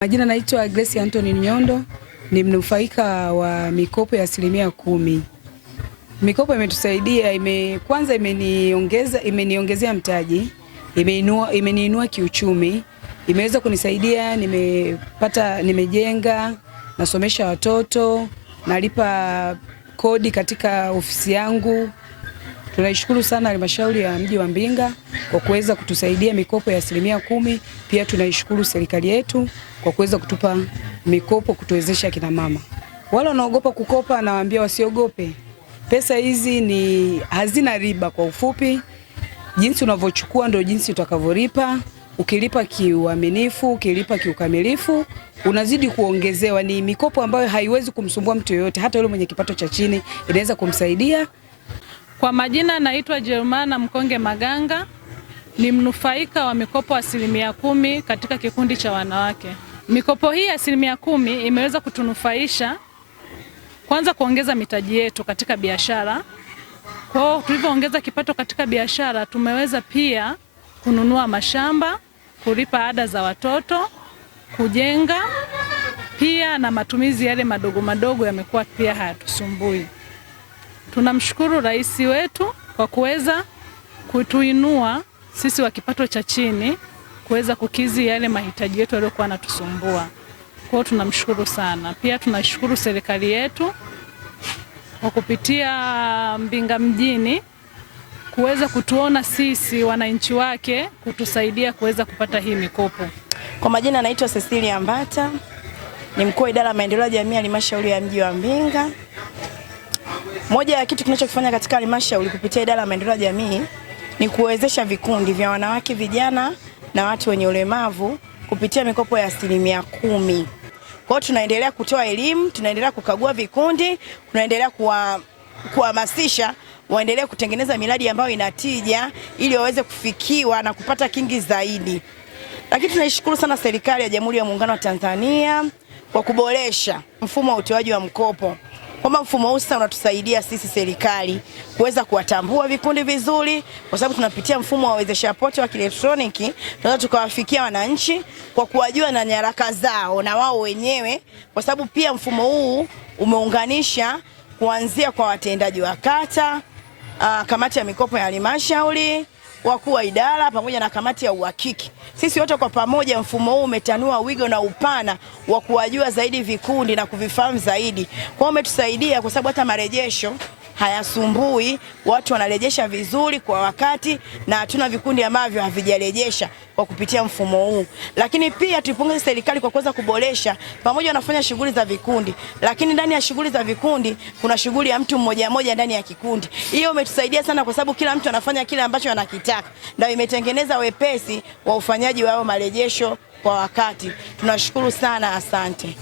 Majina naitwa Grace Anthony Nyondo, ni mnufaika wa mikopo ya 10%. Mikopo imetusaidia, kwanza imeniongezea mtaji, imeniinua kiuchumi, imeweza kunisaidia, nimejenga, nasomesha watoto, nalipa kodi katika ofisi yangu. Tunaishukuru sana halmashauri ya mji wa Mbinga kwa kuweza kutusaidia mikopo ya 10%. Pia tunaishukuru serikali yetu kwa kuweza kutupa mikopo kutuwezesha kina mama. Wale wanaogopa kukopa nawaambia wasiogope. Pesa hizi hazina riba. Kwa ufupi, jinsi unavyochukua ndio jinsi utakavyolipa. Ukilipa kiuaminifu, ukilipa kiukamilifu, unazidi kuongezewa. Ni mikopo ambayo haiwezi kumsumbua mtu yoyote, hata yule mwenye kipato cha chini inaweza kumsaidia. Kwa majina naitwa Germana Mkonge Maganga, ni mnufaika wa mikopo wa 10% katika kikundi cha wanawake. Mikopo hii ya 10% imeweza kutunufaisha, kwanza kuongeza mitaji yetu katika biashara. Kwa hiyo tulivyoongeza kipato katika biashara, tumeweza pia kununua mashamba, kulipa ada za watoto, kujenga, pia na matumizi yale madogo madogo yamekuwa pia hayatusumbui. Tunamshukuru rais wetu kwa kuweza kutuinua sisi wa kipato cha chini kuweza kukizi yale mahitaji yetu yaliyokuwa yanatusumbua. Kwa hiyo tunamshukuru sana. Pia tunashukuru serikali yetu kwa kupitia Mbinga mjini kuweza kutuona sisi wananchi wake, kutusaidia kuweza kupata hii mikopo. Kwa majina naitwa Cecilia Mbata, ni mkuu wa idara ya maendeleo ya jamii halmashauri ya mji wa Mbinga. Moja ya kitu tunachokifanya katika halmashauri kupitia idara ya maendeleo ya jamii ni kuwezesha vikundi vya wanawake, vijana na watu wenye ulemavu kupitia mikopo ya 10%. Kwa hiyo tunaendelea kutoa elimu, tunaendelea kukagua vikundi, tunaendelea kuhamasisha waendelee kutengeneza miradi ambayo inatija ili waweze kufikiwa na kupata kingi zaidi. Lakini tunaishukuru sana serikali ya Jamhuri ya Muungano wa Tanzania kwa kuboresha mfumo wa utoaji wa mkopo. Kwamba mfumo huu unatusaidia sisi serikali kuweza kuwatambua vikundi vizuri, kwa sababu tunapitia mfumo wa wezesha pote wa kielektroniki, tunaweza tukawafikia wananchi kwa kuwajua na nyaraka zao na wao wenyewe, kwa sababu pia mfumo huu umeunganisha kuanzia kwa watendaji wa kata, kamati ya mikopo ya halmashauri, wakuu wa idara pamoja na kamati ya uhakiki. Sisi wote kwa pamoja, mfumo huu umetanua wigo na upana wa kuwajua zaidi vikundi na kuvifahamu zaidi. Kwa hiyo umetusaidia kwa sababu hata marejesho hayasumbui, watu wanarejesha vizuri kwa wakati na hatuna vikundi ambavyo havijarejesha kwa kupitia mfumo huu. Lakini pia tuipongeze serikali kwa kuweza kuboresha, pamoja wanafanya shughuli za vikundi, lakini ndani ya shughuli za vikundi kuna shughuli ya mtu mmoja mmoja ndani ya kikundi. Hiyo umetusaidia sana kwa sababu kila mtu anafanya kile ambacho anakitaka. Ndio imetengeneza wepesi wa ufanyaji wa marejesho kwa wakati. Tunashukuru sana, asante.